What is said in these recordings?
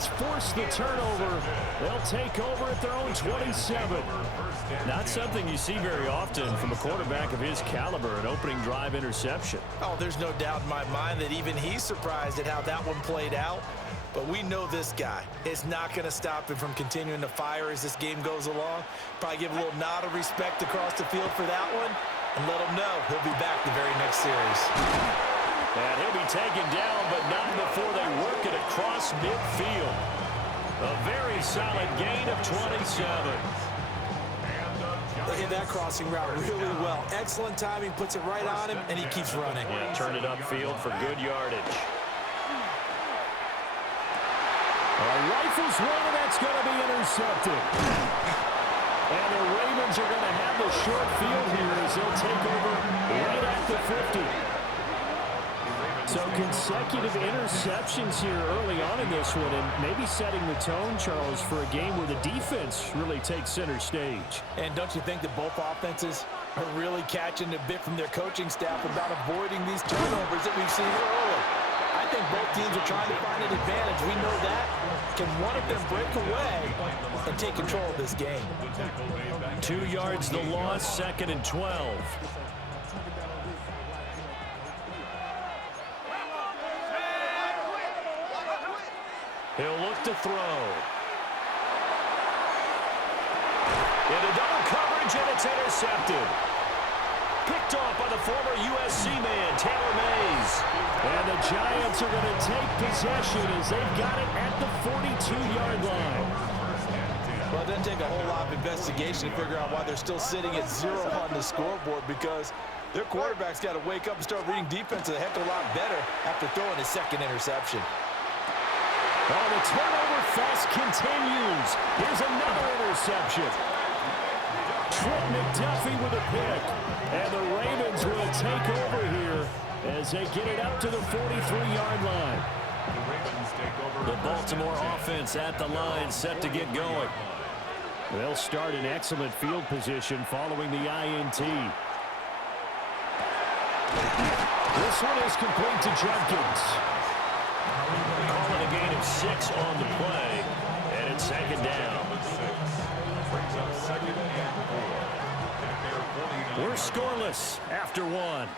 Giants force the turnover. They'll take over at their own 27. Not something you see very often from a quarterback of his caliber, an opening drive interception. Oh, there's no doubt in my mind that even he's surprised at how that one played out. But we know this guy is not going to stop him from continuing to fire as this game goes along. Probably give a little nod of respect across the field for that one and let him know he'll be back the very next series. And he'll be taken down, but not before they work it across midfield. A very solid gain of 27. They hit that crossing route really well. Excellent timing, puts it right on him, and he keeps running. Yeah, turned it upfield for good yardage. Rifles one, and that's going to be intercepted. And the Ravens are going to have the short field here as they'll take over right at the 50. So consecutive interceptions here early on in this one, and maybe setting the tone, Charles, for a game where the defense really takes center stage. And don't you think that both offenses are really catching a bit from their coaching staff about avoiding these turnovers that we've seen early? I think both teams are trying to find an advantage. We know that. Can one of them break away and take control of this game? 2 yards the loss, 2nd and 12. He'll look to throw. Into double coverage, and it's intercepted. Picked off by the former USC man, Taylor Mays. And the Giants are going to take possession as they've got it at the 42-yard line. Well, it doesn't take a whole lot of investigation to figure out why they're still sitting at 0 on the scoreboard, because their quarterback's got to wake up and start reading defense a heck of a lot better after throwing his second interception. Oh, the turnover fest continues. Here's another interception. Trent McDuffie with a pick. And the Ravens will take over here as they get it up to the 43-yard line. The Baltimore offense at the line, set to get going. They'll start in excellent field position following the INT. This one is complete to Jenkins. Calling a gain of 6 on the play, and it's 2nd down. We're scoreless after 1.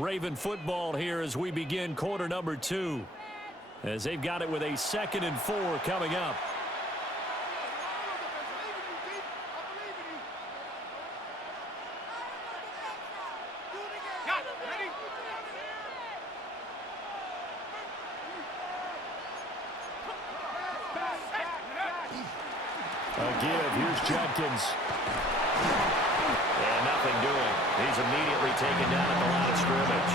Raven football here as we begin quarter number 2, as they've got it with a 2nd and 4 coming up. Here's Jenkins. And nothing doing. He's immediately taken down at the line of scrimmage.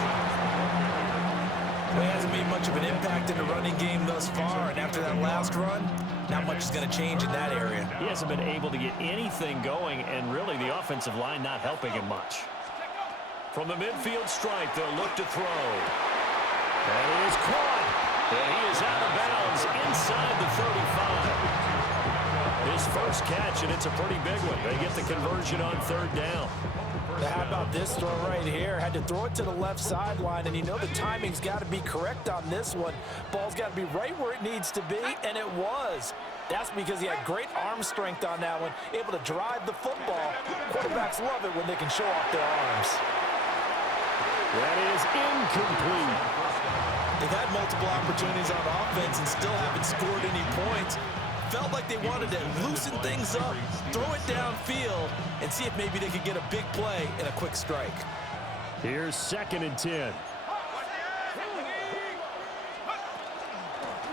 Well, he hasn't made much of an impact in the running game thus far, and after that last run, not much is going to change in that area. He hasn't been able to get anything going, and really the offensive line not helping him much. From the midfield stripe, they'll look to throw. And he is caught. And he is out of bounds inside the 35. His first catch, and it's a pretty big one. They get the conversion on 3rd down. How about this throw right here? Had to throw it to the left sideline, and you know the timing's got to be correct on this one. Ball's got to be right where it needs to be, and it was. That's because he had great arm strength on that one, able to drive the football. Quarterbacks love it when they can show off their arms. That is incomplete. They've had multiple opportunities on offense and still haven't scored any points. Felt like they wanted to loosen things up, throw it downfield, and see if maybe they could get a big play and a quick strike. Here's 2nd and 10.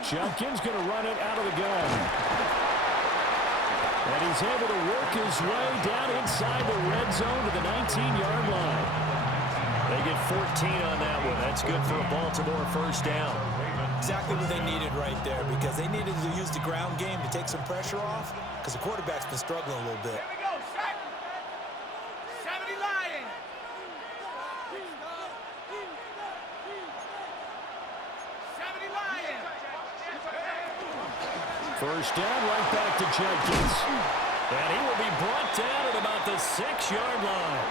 Jenkins going to run it out of the gun. And he's able to work his way down inside the red zone to the 19-yard line. They get 14 on that one. That's good for a Baltimore first down. Exactly what they needed right there, because they needed to use the ground game to take some pressure off, because the quarterback's been struggling a little bit. Here we go, set. 70 Lions. 70 Lions. First down, right back to Jenkins. And he will be brought down at about the 6-yard line.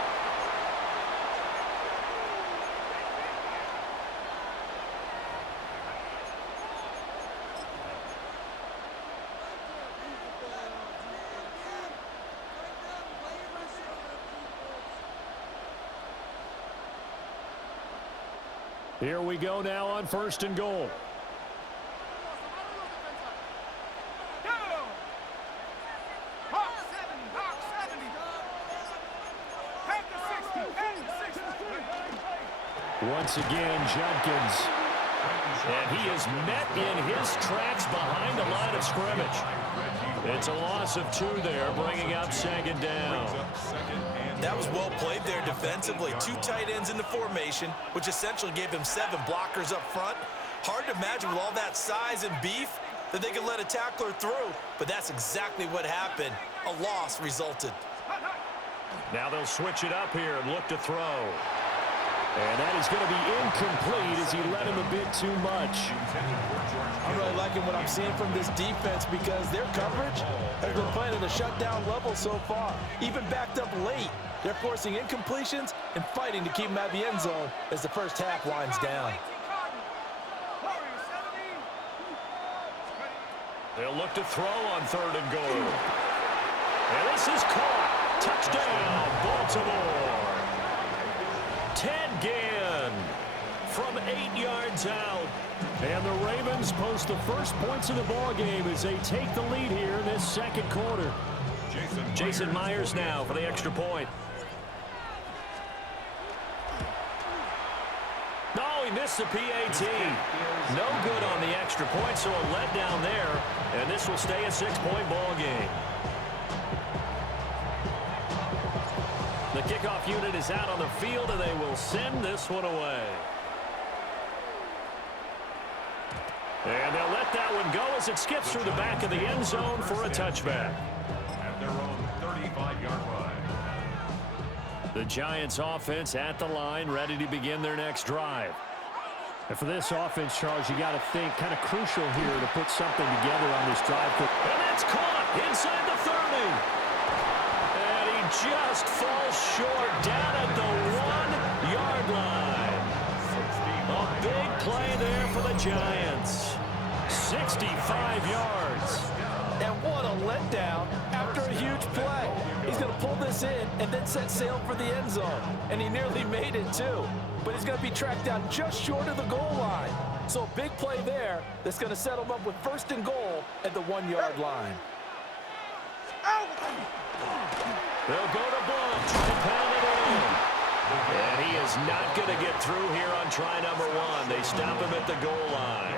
Here we go now on 1st and goal. Once again, Judkins. And he is met in his tracks behind the line of scrimmage. It's a loss of 2 there, bringing up 2nd down. That was well played there defensively. 2 tight ends in the formation, which essentially gave him 7 blockers up front. Hard to imagine with all that size and beef that they could let a tackler through, but that's exactly what happened. A loss resulted. Now they'll switch it up here and look to throw. And that is going to be incomplete as he led him a bit too much. I'm really liking what I'm seeing from this defense because their coverage has been playing at a shutdown level so far. Even backed up late, they're forcing incompletions and fighting to keep them at the end zone as the first half winds down. They'll look to throw on 3rd and goal. And this is caught. Touchdown, Baltimore. Ted Ginn from 8 yards out. And the Ravens post the first points of the ball game as they take the lead here in this 2nd quarter. Jason Myers now for the extra point. No, he missed the PAT. No good on the extra point, so a letdown there. And this will stay a 6-point ball game. The kickoff unit is out on the field, and they will send this one away. And they'll let that one go as it skips through the back of the end zone for a touchback. At their own 35-yard line. The Giants offense at the line, ready to begin their next drive. And for this offense, Charles, you got to think kind of crucial here to put something together on this drive. And it's caught inside the 30. And he just falls short down at the 1-yard line. A big play there for the Giants. 65 yards. And what a letdown after a huge play. He's going to pull this in and then set sail for the end zone. And he nearly made it too. But he's going to be tracked down just short of the goal line. So a big play there that's going to set him up with 1st and goal at the 1-yard line. They'll go to Blunt, try to pound it in. And he is not going to get through here on try number 1. They stop him at the goal line.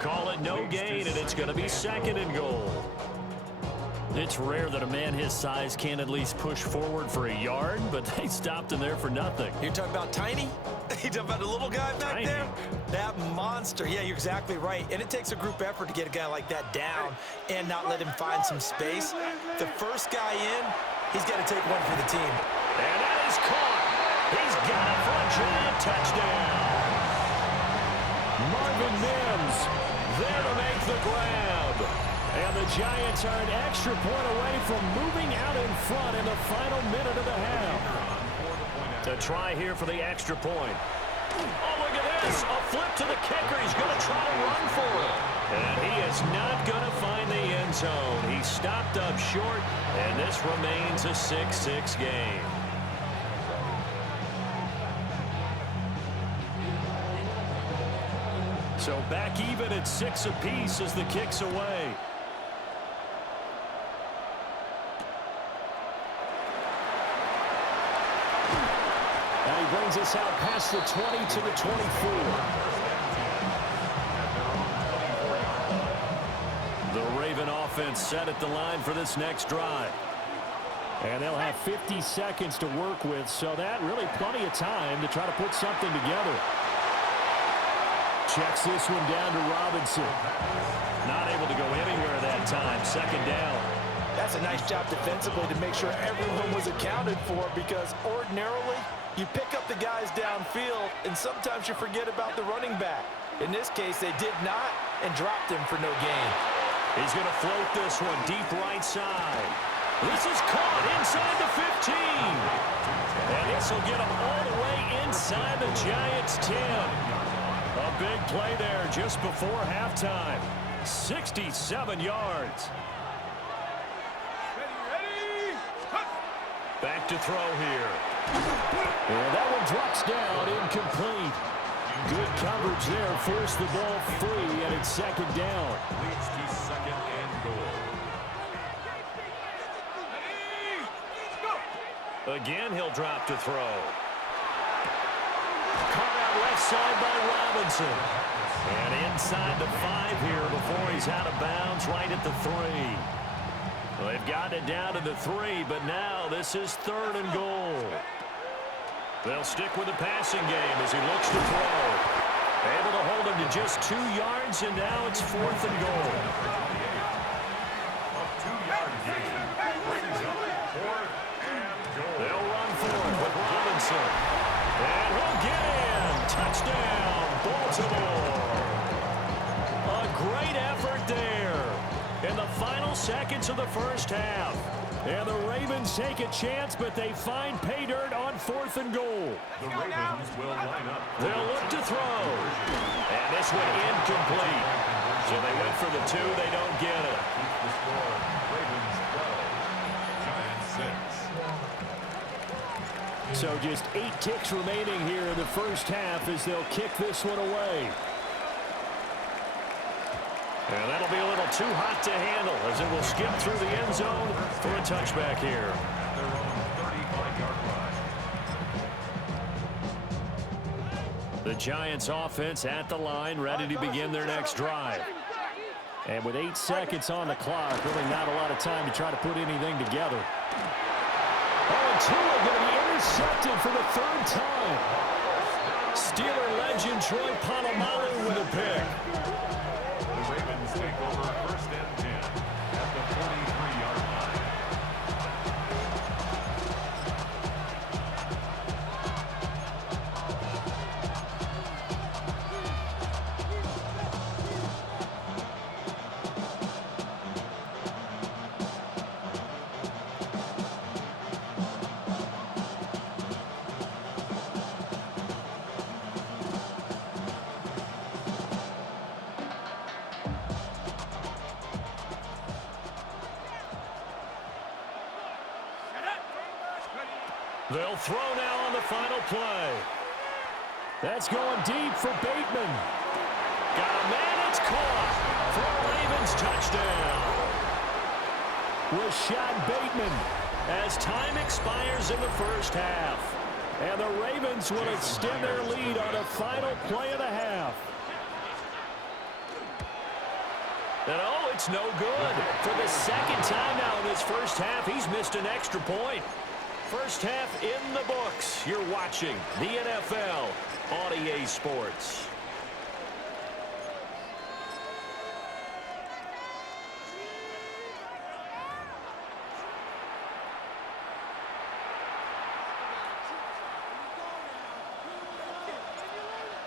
Call it no gain, and it's going to be 2nd and goal. It's rare that a man his size can't at least push forward for a yard, but they stopped him there for nothing. You're talking about tiny? You're talking about the little guy back there? That monster. Yeah, you're exactly right. And it takes a group effort to get a guy like that down and not let him find some space. The first guy in, he's got to take one for the team. And that is caught. He's got it for a giant touchdown. Marvin Mims there to make the grab. And the Giants are an extra point away from moving out in front in the final minute of the half. To try here for the extra point. Oh, look at this. A flip to the kicker. He's going to try to run for it. And he is not going to find the end zone. He stopped up short, and this remains a 6-6 game. So back even at 6 apiece as the kick's away. And he brings us out past the 20 to the 24. The Raven offense set at the line for this next drive. And they'll have 50 seconds to work with, so that really plenty of time to try to put something together. Checks this one down to Robinson. Not able to go anywhere that time. 2nd down. That's a nice job defensively to make sure everyone was accounted for, because ordinarily you pick up the guys downfield and sometimes you forget about the running back. In this case, they did not and dropped him for no gain. He's going to float this one deep right side. This is caught inside the 15. And this will get him all the way inside the Giants' 10. A big play there just before halftime. 67 yards. Back to throw here. And that one drops down incomplete. coverage there. Forced the ball free, and it's second down. Leads to second and goal. Again, he'll drop to throw. Caught out left side by Robinson. And inside the 5 here before he's out of bounds right at the 3. Well, they've gotten it down to the 3, but now this is third and goal. They'll stick with the passing game as he looks to throw. Able to hold him to just 2 yards, and now it's fourth and goal. They'll run for it with Robinson. And he'll get in. Touchdown, Baltimore. A great effort there in the final seconds of the first half. And the Ravens take a chance, but they find pay dirt on fourth and goal. The Ravens will line up. They'll look to throw. And this one incomplete. So they went for the 2. They don't get it. Keeps the score. Ravens 12. Giants 6. So just 8 ticks remaining here in the first half as they'll kick this one away. And that'll be a little too hot to handle as it will skip through the end zone for a touchback here. At their own 35-yard line. The Giants offense at the line, ready to begin their next drive. And with 8 seconds on the clock, really not a lot of time to try to put anything together. Oh, and Tua going to be intercepted for the 3rd time. Steeler legend Troy Polamalu with a pick. The Ravens take over first and 10 at the 43-yard line. They'll throw now on the final play. That's going deep for Bateman. Got a man, it's caught for a Ravens touchdown. Rashad Bateman. As time expires in the first half. And the Ravens will extend their lead on a final play of the half. And oh, it's no good. For the second time now in this first half, he's missed an extra point. First half in the books. You're watching the NFL on EA Sports.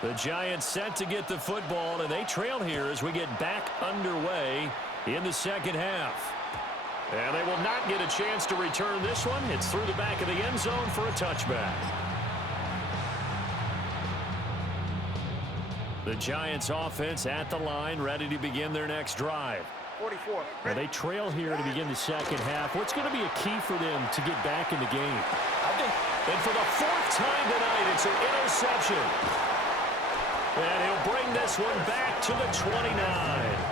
The Giants set to get the football, and they trail here as we get back underway in the second half. And they will not get a chance to return this one. It's through the back of the end zone for a touchback. The Giants offense at the line, ready to begin their next drive. 44. Well, they trail here to begin the second half. What's going to be a key for them to get back in the game? And for the 4th time tonight, it's an interception. And he'll bring this one back to the 29.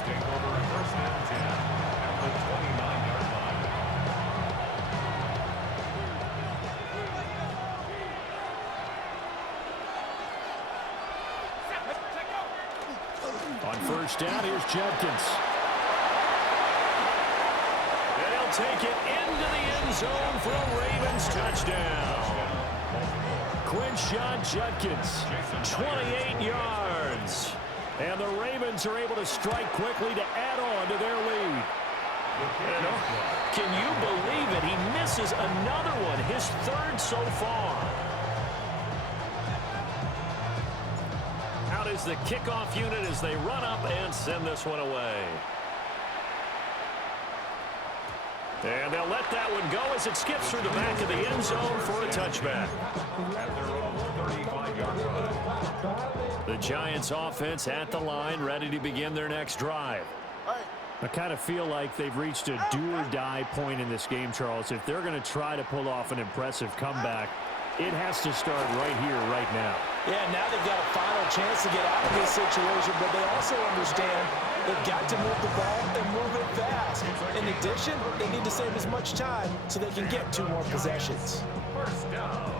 Take over first and 10 at the 29-yard line. On first down, here's Judkins. And he'll take it into the end zone for a Ravens touchdown. Quinshon Judkins, 28 yards. and the Ravens are able to strike quickly to add on to their lead. Can you believe it? He misses another one, his 3rd so far. Out is the kickoff unit as they run up and send this one away. And they'll let that one go as it skips through the back of the end zone for a touchback. At their own 35-yard line. The Giants offense at the line, ready to begin their next drive. I kind of feel like they've reached a do-or-die point in this game, Charles. If they're going to try to pull off an impressive comeback, It has to start right here, right now. Yeah, now they've got a final chance to get out of this situation, but they also understand they've got to move the ball and move it fast. In addition, they need to save as much time so they can get 2 more possessions. First down.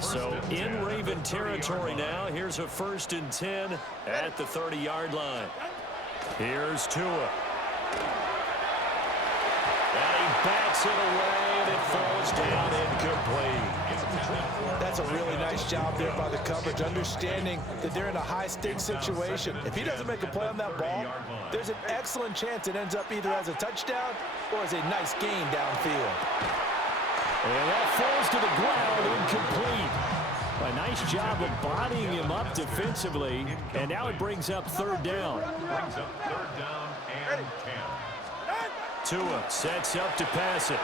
So in Raven territory now. Here's a 1st and 10 at the 30-yard line. Here's Tua. And he bats it away, and it falls down incomplete. That's a really nice job there by the coverage, understanding that they're in a high-stakes situation. If he doesn't make a play on that ball, there's an excellent chance it ends up either as a touchdown or as a nice gain downfield. And that falls to the ground, incomplete. A nice job of bodying him up defensively, and now it brings up 3rd down. Brings up 3rd down and 10. Tua sets up to pass it.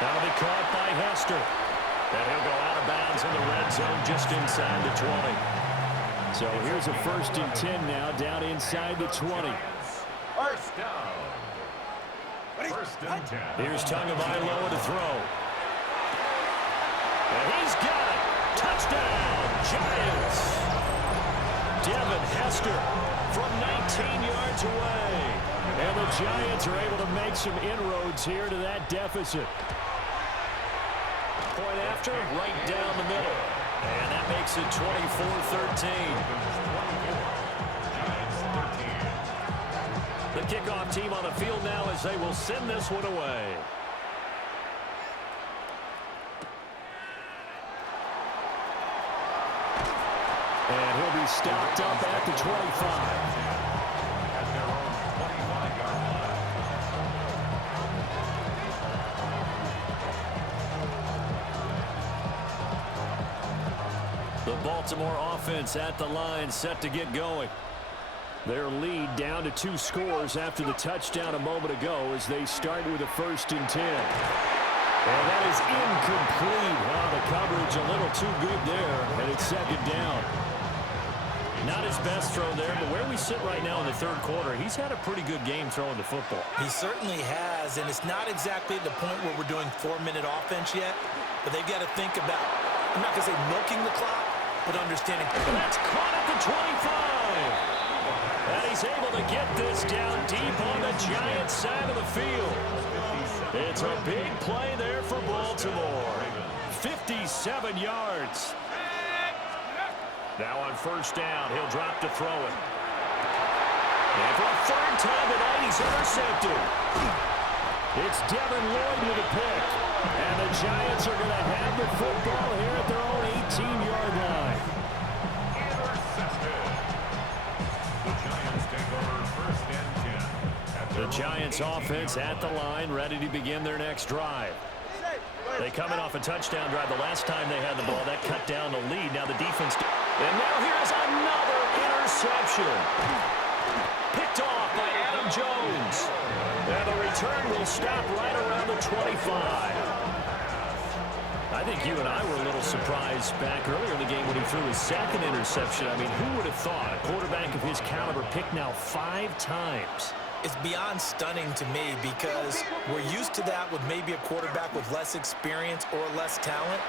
That'll be caught by Hester. And he'll go out of bounds in the red zone just inside the 20. So here's a 1st and 10 now, down inside the 20. First down. 1st and 10. Here's Tagovailoa to throw. And he's got it. Touchdown, Giants. Devin Hester from 19 yards away. And the Giants are able to make some inroads here to that deficit. Point after, right down the middle. And that makes it 24-13. The kickoff team on the field now as they will send this one away. And he'll be stopped up at the 25. At their own 25-yard line. The Baltimore offense at the line, set to get going. Their lead down to 2 scores after the touchdown a moment ago as they start with a 1st and 10. And that is incomplete. The coverage a little too good there, and it's 2nd down. Not his best throw there, but where we sit right now in the 3rd quarter, he's had a pretty good game throwing the football. He certainly has, and it's not exactly the point where we're doing 4-minute offense yet, but they've got to think about, I'm not going to say milking the clock, but understanding. And that's caught at the 25. And he's able to get this down deep on the Giants side of the field. It's a big play there for Baltimore. 57 yards. Now on 1st down, he'll drop to throw it. And for a 3rd time tonight, he's intercepted. It's Devin Lloyd with a pick. And the Giants are going to have the football here at their own 18-yard line. Intercepted. The Giants take over 1st and 10. The Giants offense at the line, ready to begin their next drive. They come in off a touchdown drive. The last time they had the ball, that cut down the lead. Now the defense. And now here's another interception. Picked off by Adam Jones. And the return will stop right around the 25. I think you and I were a little surprised back earlier in the game when he threw his 2nd interception. I mean, who would have thought a quarterback of his caliber picked now 5 times? It's beyond stunning to me because we're used to that with maybe a quarterback with less experience or less talent.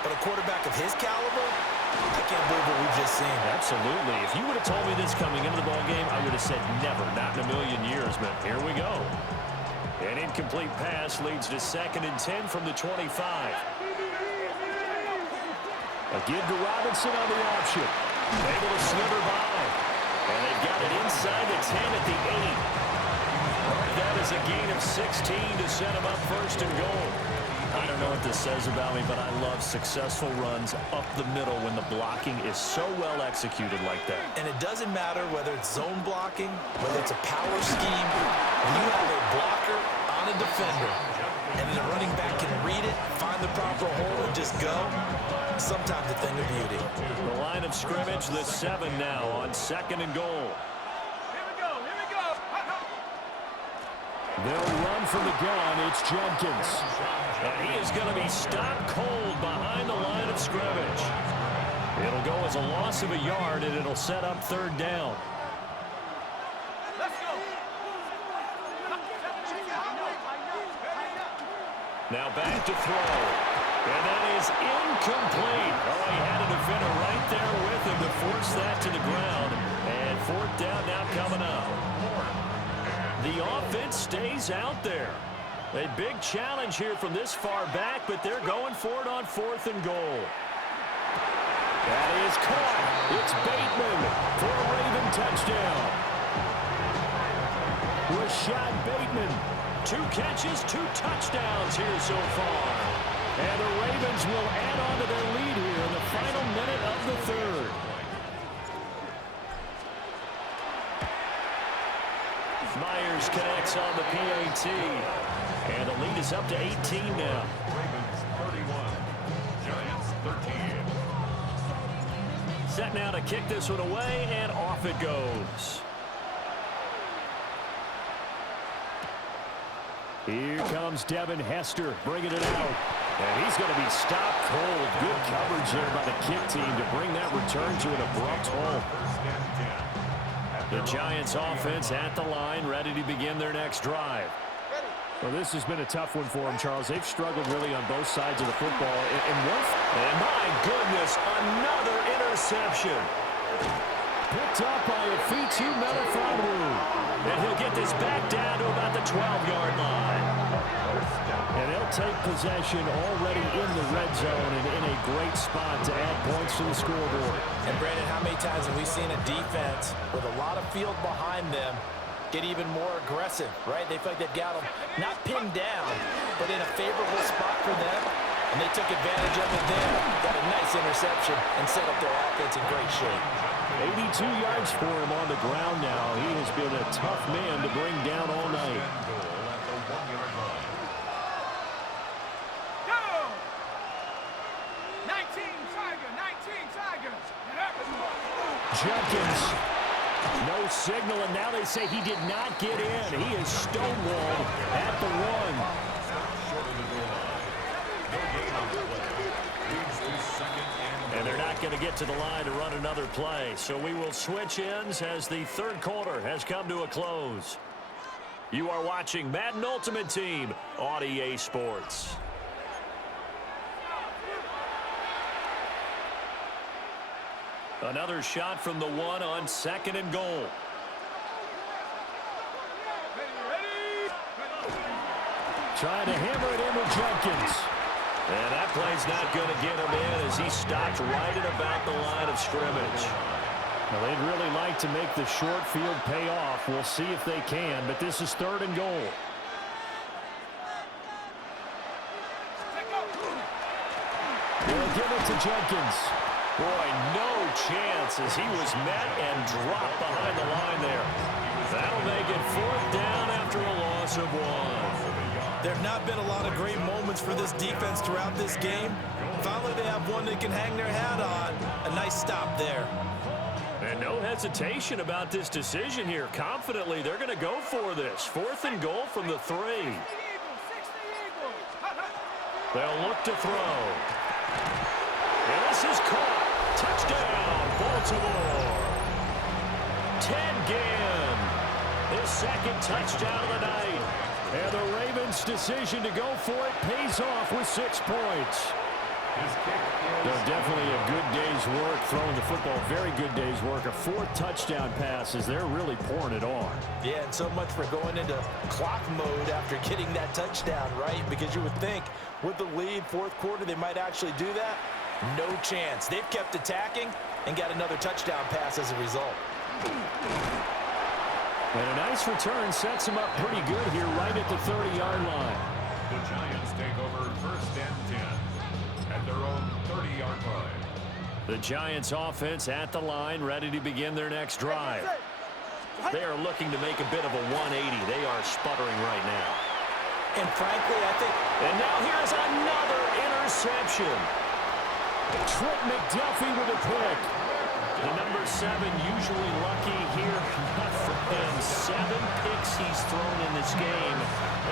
But a quarterback of his caliber, I can't believe what we've just seen. Absolutely. If you would have told me this coming into the ballgame, I would have said never, not in a million years. But here we go. An incomplete pass leads to 2nd and 10 from the 25. A give to Robinson on the option. Able to slither by. And they've got it inside the 10 at the 8. That is a gain of 16 to set them up 1st and goal. I don't know what this says about me, but I love successful runs up the middle when the blocking is so well executed like that. And it doesn't matter whether it's zone blocking, whether it's a power scheme. When you have a blocker on a defender, and the running back can read it, find the proper hole, and just go, sometimes a thing of beauty. The line of scrimmage, the 7 now on 2nd and goal. They'll run from the gun. It's Jenkins. And he is going to be stopped cold behind the line of scrimmage. It'll go as a loss of a yard, and it'll set up 3rd down. Now back to throw. is incomplete. Oh, he had a defender right there with him to force that to the ground. And fourth down now coming up. The offense stays out there. A big challenge here from this far back, but they're going for it on 4th and goal. That is caught. It's Bateman for a Raven touchdown. Rashad Bateman. 2 catches, 2 touchdowns here so far. And the Ravens will add on to their lead here in the final minute of the third. Myers connects on the PAT. And the lead is up to 18 now. Ravens 31, Giants 13. Set now to kick this one away, and off it goes. Here comes Devin Hester bringing it out. And he's going to be stopped cold. Good coverage there by the kick team to bring that return to an abrupt halt. First and 10. The Giants offense at the line, ready to begin their next drive. Well, this has been a tough one for them, Charles. They've struggled really on both sides of the football. And my goodness, another interception. Picked up by Afitu Melifonwu. And he'll get this back down to about the 12-yard line. And they'll take possession already in the red zone and in a great spot to add points to the scoreboard. And Brandon, how many times have we seen a defense with a lot of field behind them get even more aggressive, right? They feel like they've got them not pinned down, but in a favorable spot for them, and they took advantage of it there. Got a nice interception and set up their offense in great shape. 82 yards for him on the ground now. He has been a tough man to bring down all night. Goal at the 1-yard line. Go! 19 Tiger, 19 Tiger. Jenkins. No signal, and now they say he did not get in. He is stonewalled at the 1. Short of the goal line. No gain on the play. Leads to second and And they're not going to get to the line to run another play. So we will switch ends as the third quarter has come to a close. You are watching Madden Ultimate Team on EA Sports. Another shot from the 1 on 2nd and goal. Trying to hammer it in with Jenkins. And that play's not going to get him in as he stopped right at about the line of scrimmage. Well, they'd really like to make the short field pay off. We'll see if they can, but this is 3rd and goal. They'll give it to Jenkins. Boy, no chance as he was met and dropped behind the line there. That'll make it 4th down after a loss of 1. There have not been a lot of great moments for this defense throughout this game. Finally, they have one they can hang their hat on. A nice stop there. And no hesitation about this decision here. Confidently, they're going to go for this. 4th and goal from the 3. They'll look to throw. And this is caught. Touchdown, Baltimore. Ted Ginn, his 2nd touchdown of the night. And the Ravens' decision to go for it pays off with 6 points. Definitely a good day's work throwing the football. Very good day's work. A 4th touchdown pass as they're really pouring it on. Yeah, and so much for going into clock mode after getting that touchdown, right? Because you would think with the lead, 4th quarter, they might actually do that. No chance. They've kept attacking and got another touchdown pass as a result. And a nice return sets him up pretty good here right at the 30-yard line. The Giants take over 1st and 10 at their own 30-yard line. The Giants offense at the line, ready to begin their next drive. They are looking to make a bit of a 180. They are sputtering right now. And frankly, I think... And now here's another interception. Trent McDuffie with a pick. The number 7 usually lucky here. Not for him. 7 picks he's thrown in this game.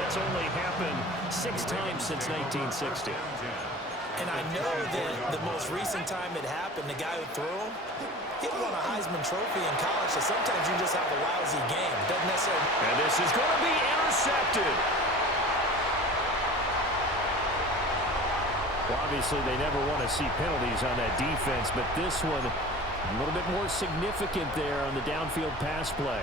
That's only happened 6 times since 1960. And I know that the most recent time it happened, the guy who threw him, he won a Heisman Trophy in college, so sometimes you just have a lousy game. Doesn't necessarily... And this is going to be intercepted. Clock obviously they never want to see penalties on that defense, but this one a little bit more significant there on the downfield pass play.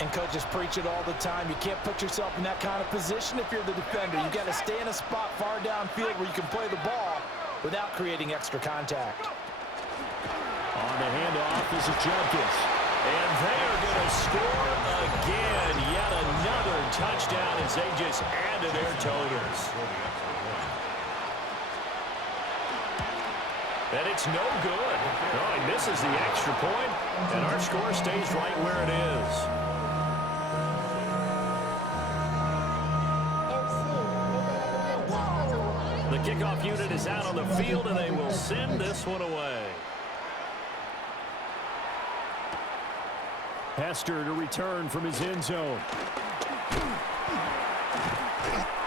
And coaches preach it all the time. You can't put yourself in that kind of position if you're the defender. You've got to stay in a spot far downfield where you can play the ball without creating extra contact. On the handoff, this is Jenkins. And they are going to score again. Yet another touchdown as they just add to their totals. And it's no good. No, he misses the extra point, and our score stays right where it is. The kickoff unit is out on the field, and they will send this one away. Hester to return from his end zone.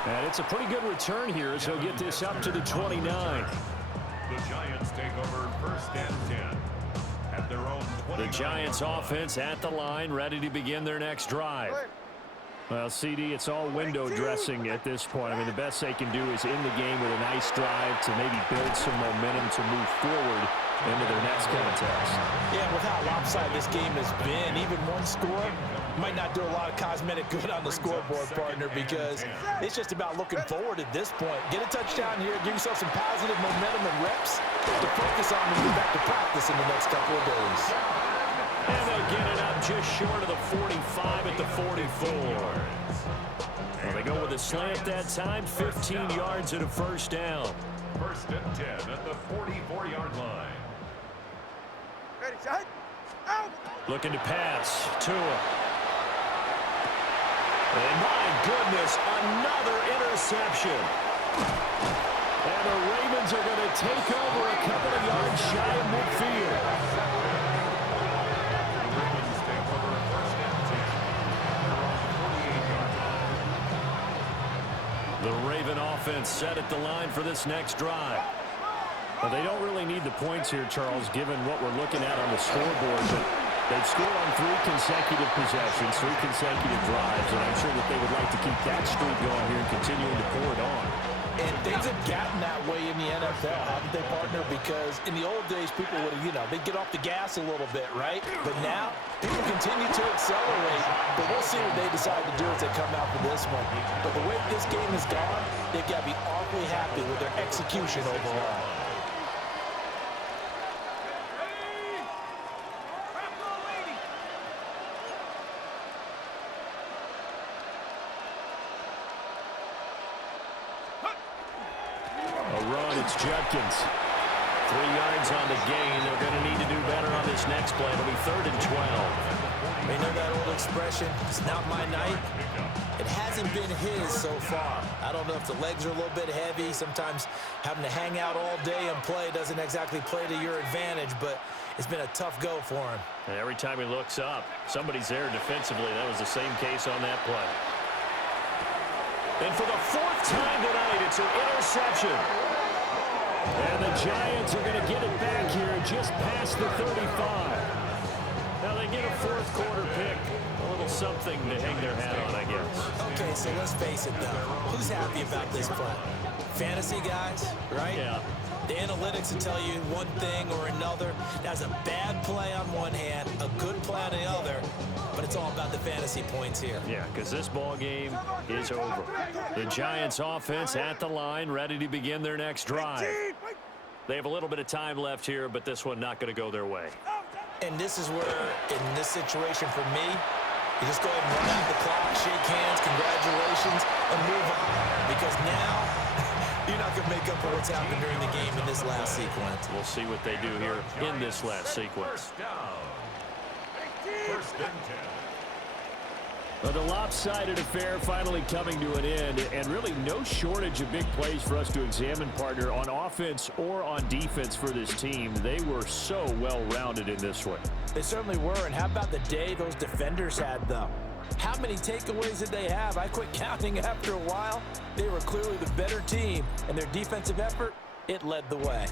And it's a pretty good return here as he'll get this up to the 29. The Giants take over 1st and 10 at their own 29. The Giants offense at the line, ready to begin their next drive. Well, CD, it's all window dressing at this point. I mean, the best they can do is end the game with a nice drive to maybe build some momentum to move forward into their next contest. Yeah, with how lopsided this game has been, even one score might not do a lot of cosmetic good on the scoreboard, partner, because it's just about looking forward at this point. Get a touchdown here, give yourself some positive momentum and reps to focus on and get back to practice in the next couple of days. And they get it up just short of the 45 at the 44. Well, they go with a slant that time, 15 yards and a first down. 1st and 10 at the 44-yard line. Ready, set, out! Looking to pass. Tua. And my goodness, another interception. And the Ravens are going to take over a couple of yards shy of midfield. The Ravens take over 1st and 10 at their own 48-yard line. The Raven offense set at the line for this next drive. Well, they don't really need the points here, Charles, given what we're looking at on the scoreboard. But they've scored on 3 consecutive possessions, 3 consecutive drives, and I'm sure that they would like to keep that streak going here and continuing to pour it on. And things have gotten that way in the NFL, haven't they, partner? Because in the old days, people would have, they'd get off the gas a little bit, right? But now, people continue to accelerate. But we'll see what they decide to do as they come out for this one. But the way this game has gone, they've got to be awfully happy with their execution overall. It's Jenkins. 3 yards on the gain. They're going to need to do better on this next play. It'll be 3rd and 12. You know that old expression, it's not my night? It hasn't been his so far. I don't know if the legs are a little bit heavy. Sometimes having to hang out all day and play doesn't exactly play to your advantage, but it's been a tough go for him. And every time he looks up, somebody's there defensively. That was the same case on that play. And for the 4th time tonight, it's an interception. And the Giants are going to get it back here just past the 35. Now they get a 4th quarter pick. A little something to hang their hat on, I guess. Okay, so let's face it, though. Who's happy about this play? Fantasy guys, right? Yeah. The analytics will tell you one thing or another. That's a bad play on one hand, a good play on the other, but it's all about the fantasy points here. Yeah, because this ball game is over. The Giants offense at the line, ready to begin their next drive. They have a little bit of time left here, but this one not going to go their way. And this is where, in this situation for me, you just go ahead and run out the clock, shake hands, congratulations, and move on. Because now, you're not going to make up for what's happened during the game in this last sequence. We'll see what they do here in this last sequence. 1st down. 1st and 10. Well, the lopsided affair finally coming to an end, and really no shortage of big plays for us to examine, partner, on offense or on defense for this team. They were so well-rounded in this one. They certainly were, and how about the day those defenders had, though? How many takeaways did they have? I quit counting after a while. They were clearly the better team, and their defensive effort, it led the way.